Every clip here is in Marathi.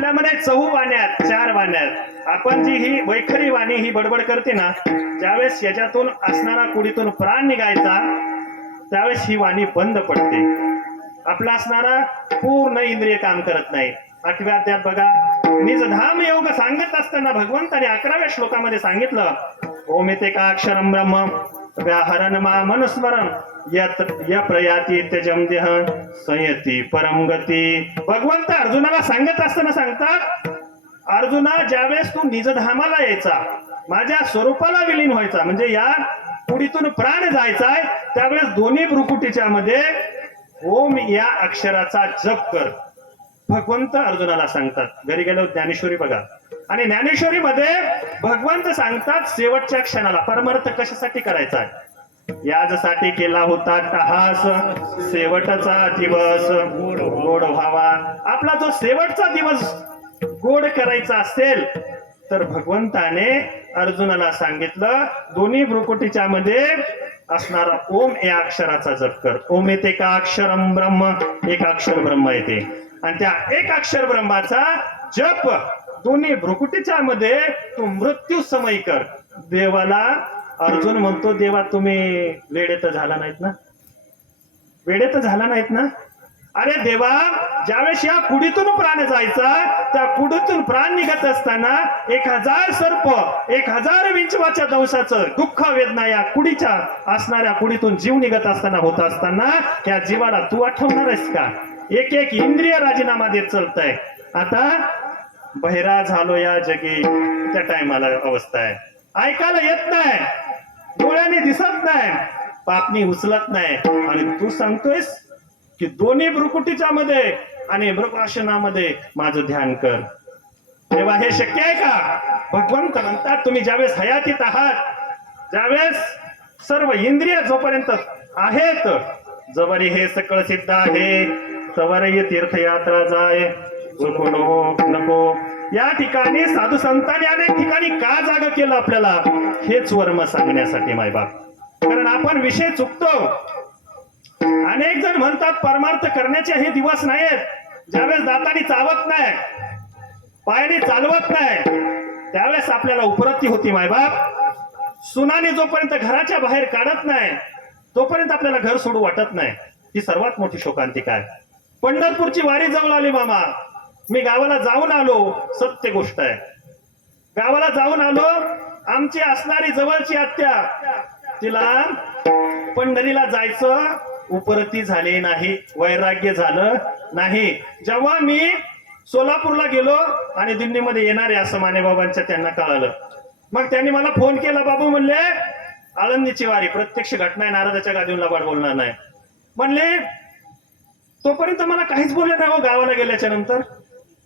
आपल्यामध्ये चहू वाण्यात चार वाण्यात. आपण जी ही वैखरी वाणी ही बडबड करते ना ज्यावेळेस याच्यातून असणारा कुडीतून प्राण निघायचा त्यावेळेस ही वाणी बंद पडते. आपला असणारा पूर्ण इंद्रिय काम करत नाही. आठव्या अध्यात बघा निज धाम योग सांगत असताना भगवंताने अकराव्या श्लोकामध्ये सांगितलं ओम येते का अक्षरम ब्रह्म व्याहरण मा मनुस्मरण यत या प्रयाती त्यजम देह संयती परमगती भगवंत अर्जुनाला सांगत असताना सांगतात अर्जुना ज्यावेळेस तू निजधामाला यायचा माझ्या स्वरूपाला विलीन व्हायचा म्हणजे या पुढीतून प्राण जायचाय त्यावेळेस दोन्ही भ्रुकुटीच्या मध्ये ओम या अक्षराचा जप कर. भगवंत अर्जुनाला सांगतात. घरी गेलो ज्ञानेश्वरी बघा. आणि ज्ञानेश्वरी मध्ये भगवंत सांगतात शेवटच्या क्षणाला परमार्थ कशासाठी करायचा आहे याजसाठी केला होता टहास. शेवटचा दिवस. गोड व्हावा. आपला जो शेवटचा दिवस गोड करायचा असेल तर भगवंताने अर्जुनाला सांगितलं दोन्ही भ्रुकुटीच्या मध्ये असणारा ओम या अक्षराचा जप कर. ओम येते का अक्षर ब्रह्म? एक अक्षर ब्रह्म येते. आणि त्या एक अक्षर ब्रह्माचा जप दोन्ही भ्रुकुटीच्या मध्ये तू मृत्यू समय कर. देवाला अर्जुन म्हणतो देवा तुम्ही वेडे तर झाला नाहीत ना? वेडे तर झाला नाहीत ना? अरे देवा ज्यावेळेस या कुडीतून प्राण जायचा त्या कुडीतून प्राण निघत असताना एक हजार सर्प एक हजार विंचवाच्या दंशाचं दुःख वेदना या कुडीच्या असणाऱ्या कुडीतून जीव निघत असताना होत असताना त्या जीवाला तू आठवणार आहेस का? एक एक इंद्रिय राजीनामा देत चालतंय. आता बहिरा झालो या जगी त्या टायमाला अवस्था आहे. ऐकायला येत नाही. डोळ्याने दिसत नाही पापणी उचलत नाही. आणि तू सांगतोयस की दोन्ही भ्रुकुटीच्या मध्ये आणि मृगासनामध्ये माझं ध्यान कर. तेव्हा हे शक्य आहे का? भगवंत म्हणतात तुम्ही ज्यावेळेस हयातीत आहात ज्यावेळेस सर्व इंद्रिय जोपर्यंत आहेत जवरी हे सकळ सिद्ध आहे. सवरही तीर्थयात्रा जाय. चुकू नको नको. या ठिकाणी साधू संतांनी अनेक ठिकाणी का जाग केलं आपल्याला? हेच वर्म सांगण्यासाठी मायबाप कारण आपण विषय चुकतो. अनेक जण म्हणतात परमार्थ करण्याचे हे दिवस नाहीत ज्यावेळेस दातानी चावत नाही पायाने चालवत नाही त्यावेळेस आपल्याला उपरती होती मायबाप सुनाने जोपर्यंत घराच्या बाहेर काढत नाही तोपर्यंत आपल्याला घर सोडू वाटत नाही. ही सर्वात मोठी शोकांतिका आहे. पंढरपूरची वारी जवळ आली मामा. मी गावाला जाऊन आलो सत्य गोष्ट आहे. गावाला जाऊन आलो आमची असणारी जवळची आत्या तिला पंढरीला जायचं उपरती झाले नाही वैराग्य झालं नाही. जेव्हा मी सोलापूरला गेलो आणि दिल्लीमध्ये येणार आहे असं मानेबाबांच्या त्यांना कळालं. मग त्यांनी मला फोन केला बाबू म्हणले आळंदीची वारी प्रत्यक्ष घटना आहे नारदाच्या गादीला बाड बोलणार नाही. म्हणले तोपर्यंत मला काहीच बोलले नाही हो गावाला गेल्याच्यानंतर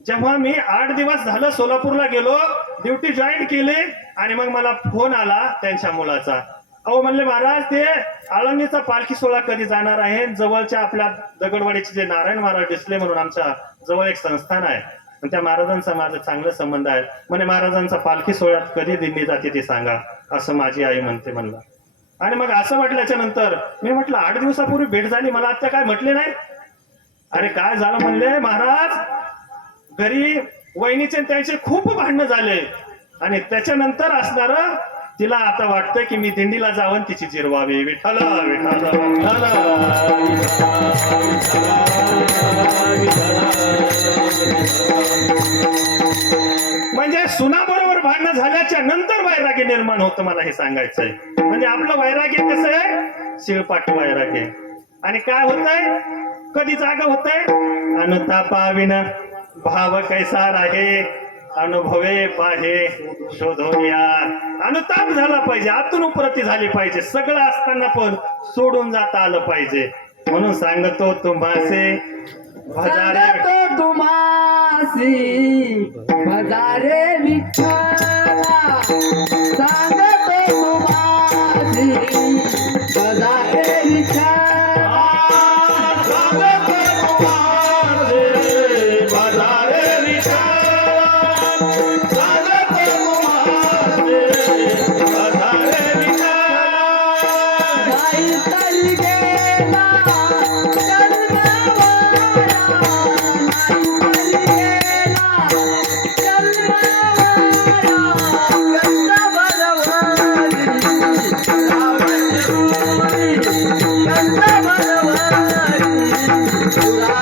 जेव्हा मी आठ दिवस झालं सोलापूरला गेलो ड्युटी जॉईन केली आणि मग मला फोन आला त्यांच्या मुलाचा. अहो म्हणले महाराज ते आळंदीचा पालखी सोहळा कधी जाणार आहे? जवळच्या आपल्या दगडवाडीचे जे नारायण महाराज दिसले म्हणून आमच्या जवळ एक संस्थान आहे. त्या महाराजांचा माझा चांगले संबंध आहे. म्हणे महाराजांचा पालखी सोहळ्यात कधी दिल्ली जाते ते सांगा असं माझी आई म्हणते म्हणलं. आणि मग असं म्हटल्याच्या नंतर मी म्हटलं आठ दिवसापूर्वी भेट झाली मला आता काय म्हटले नाही? अरे काय झालं? म्हणले महाराज घरी वहिनीचे आणि त्यांचे खूप भांडणं झाले. आणि त्याच्यानंतर असणार तिला आता वाटतं की मी दिंडीला जावं तिची जिरवावी. विठाल म्हणजे सुनाबरोबर भांडणं झाल्याच्यानंतर वैराग्य निर्माण होतं मला हे सांगायचंय. म्हणजे आपलं वैराग्य कसं आहे? शिळपाट वैराग्य. आणि काय होत आहे कधी जागा होत आहे अनुतापाविना. भाव कैसा राहे अनुभवे पाहे शोधोया. अनुताप झाला पाहिजे आतून उपरती झाली पाहिजे सगळं असताना पण सोडून जाता आलं पाहिजे. म्हणून सांगतो तुम्हासे भजारे. तुम्हासी भजारे विठ्ठल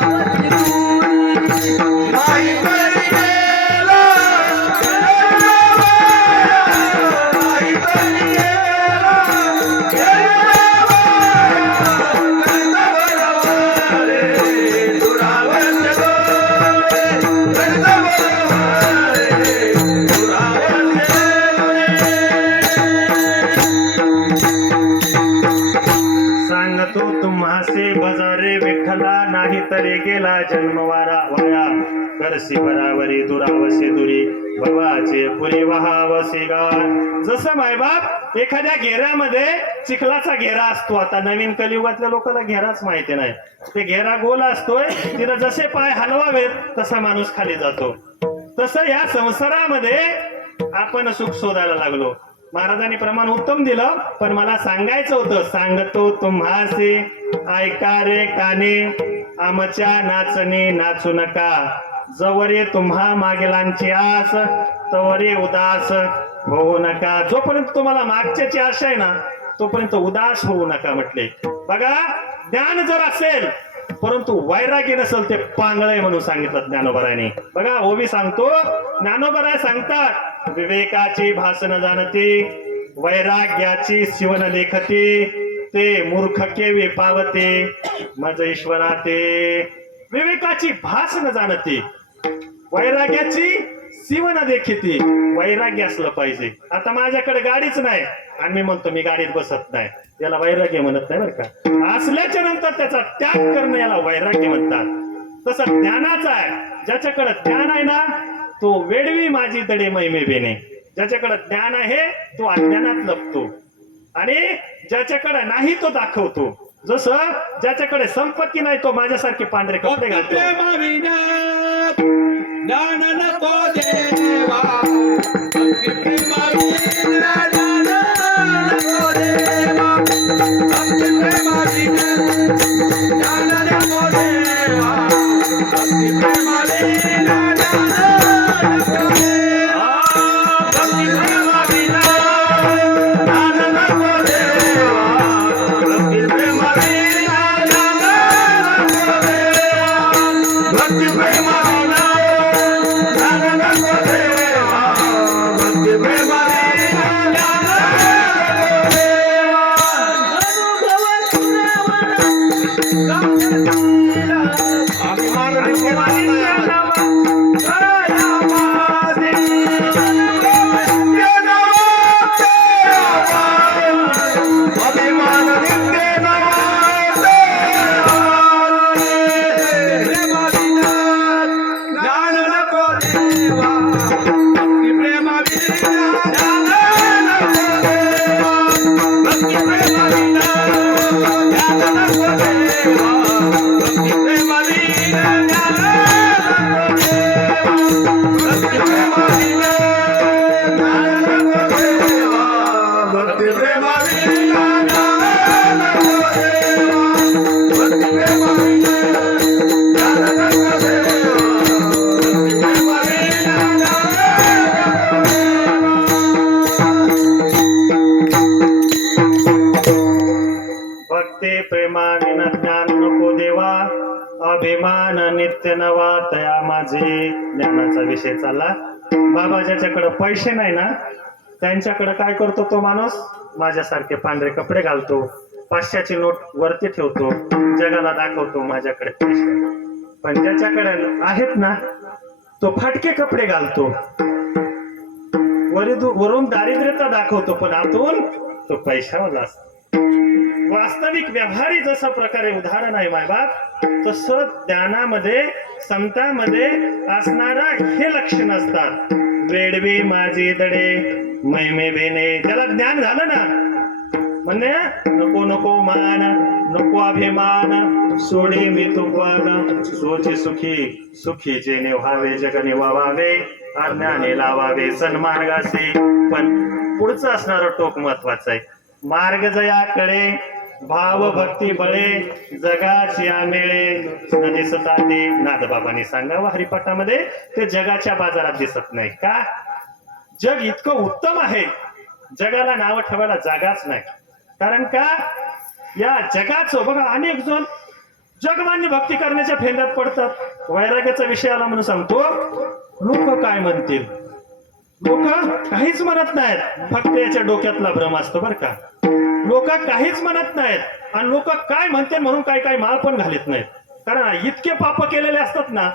Thank you. जन्मवारा गेला वाया. करसी बरावरी दुरावसे दुरी भवाचे पुरे वहावसे गार. जसं मायबाप एखाद्या घेऱ्यामध्ये चिखलाचा घेरा असतो. आता नवीन कलियुगातल्या लोकांना घेराच माहिती नाही. ते घेरा गोल असतोय तिथं जसे पाय हलवावेत तसा माणूस खाली जातो. तसं या संसारामध्ये आपण सुख शोधायला लागलो. महाराजांनी प्रमाण उत्तम दिलं पण मला सांगायचं होतं सांगतो तुम्हासे. ऐका रे काने. आमच्या नाचणे नाचू नका. जवरे तुम्हा मागेलांची आस तवरे उदास होऊ नका. जोपर्यंत तुम्हाला मागच्याची आशा आहे ना तोपर्यंत उदास होऊ नका म्हटले. बघा ज्ञान जर असेल परंतु वैराग्य नसेल ते पांगळे म्हणून सांगितलं ज्ञानोबराने बघा ओबी सांगतो ज्ञानोबराय सांगतात विवेकाची भाषण जाणते वैराग्याची शिवन लेखते ते मूर्ख केवे पावते. मज ईश्वरा ते. विवेकाची न जाणते. वैराग्याची शिवण देखीती. वैराग्य असलं पाहिजे. आता माझ्याकडे गाडीच नाही. आणि मी म्हणतो मी गाडीत बसत नाही. याला वैराग्य म्हणत नाही बरं का? असल्याच्या नंतर त्याचा त्याग करणं याला वैराग्य म्हणतात. तसं ज्ञानाचा आहे. ज्याच्याकडे ज्ञान आहे ना तो वेडवी माझी दडे महिमे बेने ज्याच्याकडे ज्ञान आहे तो अज्ञानात लपतो. आणि ज्याच्याकडे नाही तो दाखवतो. जसं ज्याच्याकडे संपत्ती नाही तो माझ्यासारखे पांढरे कपडे घालतो. प्रेमाविना ज्ञान नको देवा. भक्ती ज्ञान नको देवा. अभिमान नित्य नवा तया माझे. ज्ञानाचा विषय चालला. बाबा ज्याच्याकडे पैसे नाही ना त्यांच्याकडे काय करतो तो माणूस? माझ्यासारखे पांढरे कपडे घालतो. पाचशेची नोट वरती ठेवतो. जगाला दाखवतो माझ्याकडे पैसे. पण ज्याच्याकडे आहेत ना तो फाटके कपडे घालतो. वरी- वरून दारिद्र्यता दाखवतो पण आतून तो पैशावाला असतो. वास्तविक व्यवहारी जसं प्रकारे उदाहरण आहे मायबाप तसं ज्ञानामध्ये समतामध्ये असणारा हे लक्षण असतात. वेडवे माझे दडे मैमे बेने त्याला ज्ञान झालं ना म्हणजे नको नको मान नको अभिमान. सोडे मी तुपान सोचे सुखी सुखी जेने व्हावे जगने वावावे. अज्ञाने लावावे सन्मार्गासे पण पुढचं असणारं टोक महत्वाचं आहे. मार्ग जयाकडे भाव भक्ती बळे जगाच्या मेळे दिसतानी नादबाबांनी सांगावं हरिपाठामध्ये ते जगाच्या बाजारात दिसत नाही का? जग इतकं उत्तम आहे. जगाला नावं ठेवायला जागाच नाही. कारण का? या जगाचं बघा अनेक जण जगमान्य भक्ती करण्याच्या फेंद्यात पडतात. वैराग्याचा विषय आला म्हणून सांगतो. लोक काय म्हणतील? लोक काहीच म्हणत नाहीत. फक्त याच्या डोक्यातला भ्रम असतो बरं का. लोक काहीच म्हणत नाहीत. आणि लोक काय म्हणते म्हणून काय काय माळ पण घालत नाहीत. कारण इतके पाप केलेले असतात ना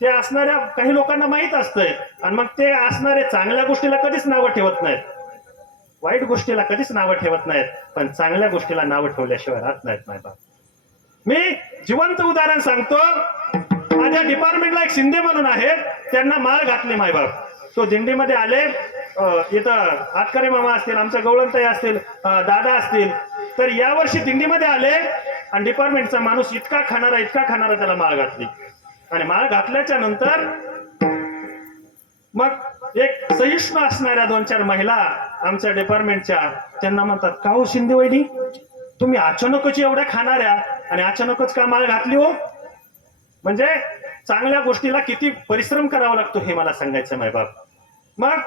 ते असणाऱ्या काही लोकांना माहीत असतंय. आणि मग ते असणारे चांगल्या गोष्टीला कधीच नावं ठेवत नाहीत. वाईट गोष्टीला कधीच नावं ठेवत नाहीत. पण चांगल्या गोष्टीला नावं ठेवल्याशिवाय राहत नाहीत नाही बाप मी जिवंत उदाहरण सांगतो. माझ्या डिपार्टमेंटला एक शिंदे म्हणून आहेत. त्यांना माळ घातली मायबाप. तो दिंडीमध्ये आले. इथं हातकरे मामा असतील आमच्या गवळणताई असतील दादा असतील तर यावर्षी दिंडीमध्ये आले आणि डिपार्टमेंटचा माणूस इतका खाणारा इतका खाणारा त्याला माळ घातली. आणि माळ घातल्याच्या नंतर मग एक सहिष्णू असणाऱ्या दोन चार महिला आमच्या डिपार्टमेंटच्या त्यांना म्हणतात का हो शिंदे वैदी तुम्ही अचानकच एवढ्या खाणाऱ्या आणि अचानकच का माळ घातली हो? म्हणजे चांगल्या गोष्टीला किती परिश्रम करावा लागतो हे मला सांगायचं माय बाप मग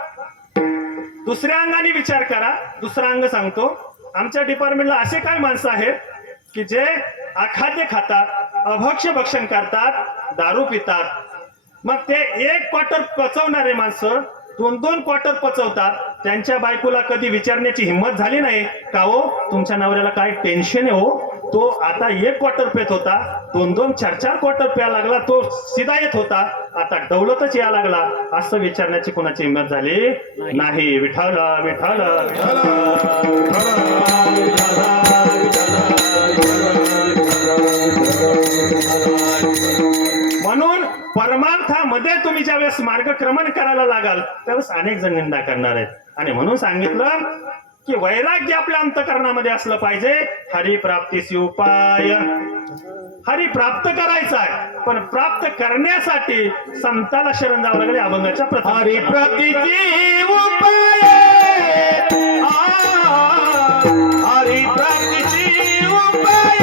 दुसऱ्या अंगाने विचार करा. दुसरा अंग सांगतो. आमच्या डिपार्टमेंटला असे काय माणसं आहेत की जे अखाद्य खातात अभक्ष्य भक्षण करतात दारू पितात. मग ते एक क्वार्टर पचवणारे माणसं दोन दोन क्वार्टर पचवतात. त्यांच्या बायकोला कधी विचारण्याची हिंमत झाली नाही. का हो? तुमच्या नवऱ्याला काय टेन्शन आहे हो? तो आता एक क्वार्टर पेत होता दोन दोन चार चार क्वार्टर प्या लागला तो सिधा येत होता. आता डवलतच या लागला असं विचारण्याची कोणाची हिंमत झाली? नाही. विठाल विठाल म्हणून परमार्थामध्ये तुम्ही ज्यावेळेस मार्गक्रमण करायला लागाल त्यावेळेस अनेक जण निंदा करणार आहेत. आणि म्हणून सांगितलं की वैराग्य आपल्या अंतकरणामध्ये असलं पाहिजे. हरिप्राप्तीसी उपाय. हरी प्राप्त करायचा आहे. पण प्राप्त करण्यासाठी संताला शरण जावं लागले अभंगाच्या प्रथम हरिप्रतीची उपाय. हरिप्रतीची उपाय.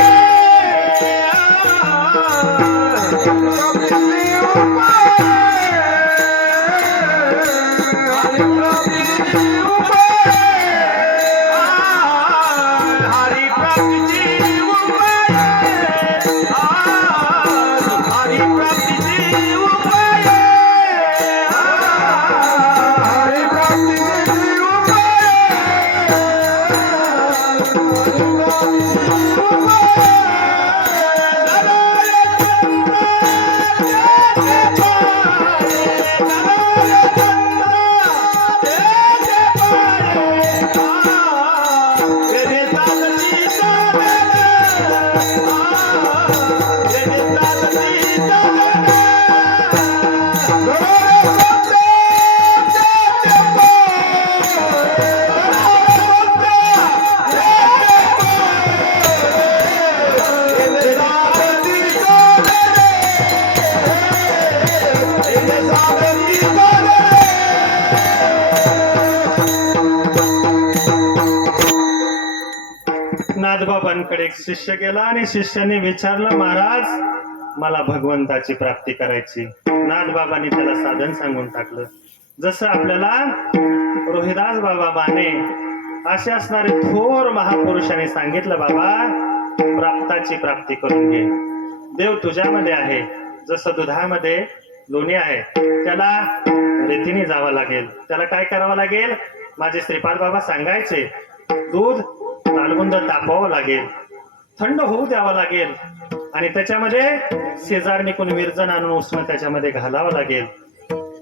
नाथबाबांकडे एक शिष्य गेला आणि शिष्याने विचारलं महाराज मला भगवंताची प्राप्ती करायची. नाथबाबांनी त्याला साधन सांगून टाकलं. जसं आपल्याला रोहिदास बाबा माने असे असणारे थोर महापुरुषाने सांगितलं बाबा प्राप्ताची प्राप्ती करून घे. देव तुझ्यामध्ये आहे. जसं दुधामध्ये लोणी आहे त्याला रीतीने जावं लागेल. त्याला काय करावं लागेल? माझे श्रीपाद बाबा सांगायचे दूध लालबुंद तापवावं लागेल. थंड होऊ द्यावं लागेल. आणि त्याच्यामध्ये शेजारने निकून विरजन आणून उष्ण त्याच्यामध्ये घालावं लागेल.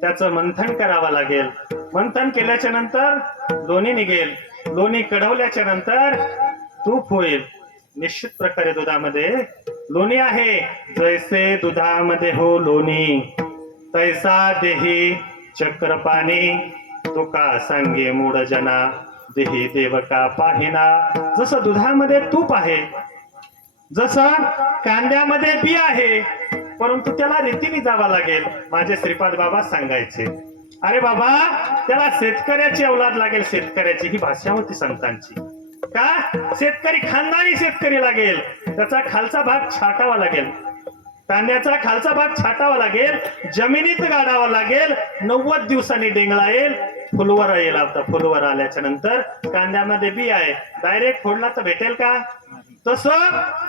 त्याचं मंथन करावं लागेल. मंथन केल्याच्यानंतर लोणी निघेल. लोणी कढवल्याच्या नंतर तूप होईल. निश्चित प्रकारे दुधामध्ये लोणी आहे. जैसे दुधामध्ये हो लोणी. तैसा देही चक्रपाणी. तुका सांगे मूळ जना. देही देवका पाहिना. जसं दुधामध्ये तूप आहे जसं कांद्यामध्ये बी आहे परंतु त्याला रीतीने जावा लागेल माझे श्रीपाद बाबा सांगायचे. अरे बाबा त्याला शेतकऱ्याची अवलाद लागेल शेतकऱ्याची. ही भाषा होती संतांची. का? शेतकरी खानदानी शेतकरी लागेल. त्याचा खालचा भाग छाटावा लागेल. कांद्याचा खालचा भाग छाटावा लागेल. जमिनीत गाडावा लागेल. नव्वद दिवसांनी डेंगळा येईल. फुलवर येईल आता फुलवर आल्याच्यानंतर. कांद्यामध्ये बी आहे. डायरेक्ट फोडला तर भेटेल का? तस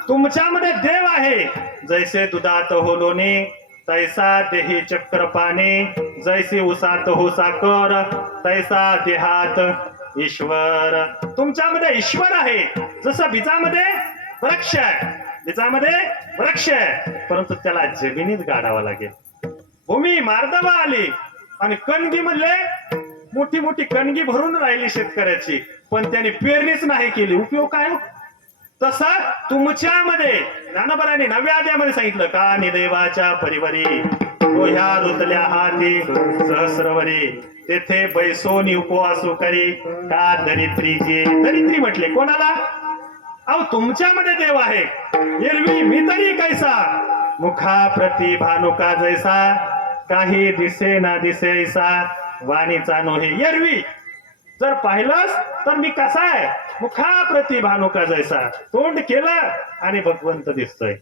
तुमच्यामध्ये देव आहे. जैसे दुधात हो लोणी तैसा देही चक्र पाणी जैसे उसात हो साकर तैसा देहात ईश्वर. तुमच्यामध्ये ईश्वर आहे. जसं बीजामध्ये वृक्ष आहे. बीजामध्ये वृक्ष आहे. परंतु त्याला जमिनीत गाडावा लागेल. भूमी मार्दवा आली. आणि कणगी म्हणले मोठी मोठी कणगी भरून राहिली शेतकऱ्याची. पण त्यांनी पेरणीच नाही केली. उपयोग काय हो? तसा तुमच्यामध्ये ज्ञानबराने नव्या अध्यायामध्ये सांगितलं का निदेवाच्या परिवारी? तो ह्या रुतल्या हाती सहस्रवरी. तेथे बैसोनी उपवासू करी. का दरित्रीची दरित्री म्हटले कोणाला? अहो तुमच्यामध्ये देव आहे. एरवी मी तरी कैसा? मुखा प्रति भानुका जैसा. काही दिसे ना दिसे ऐसा वाणीचा नोहे एरवी. जर पाहिलंस तर मी कसा आहे? मुखा प्रतिभानुका जैसा. तोंड केलं आणि भगवंत दिसतोय.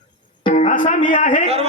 असा मी आहे.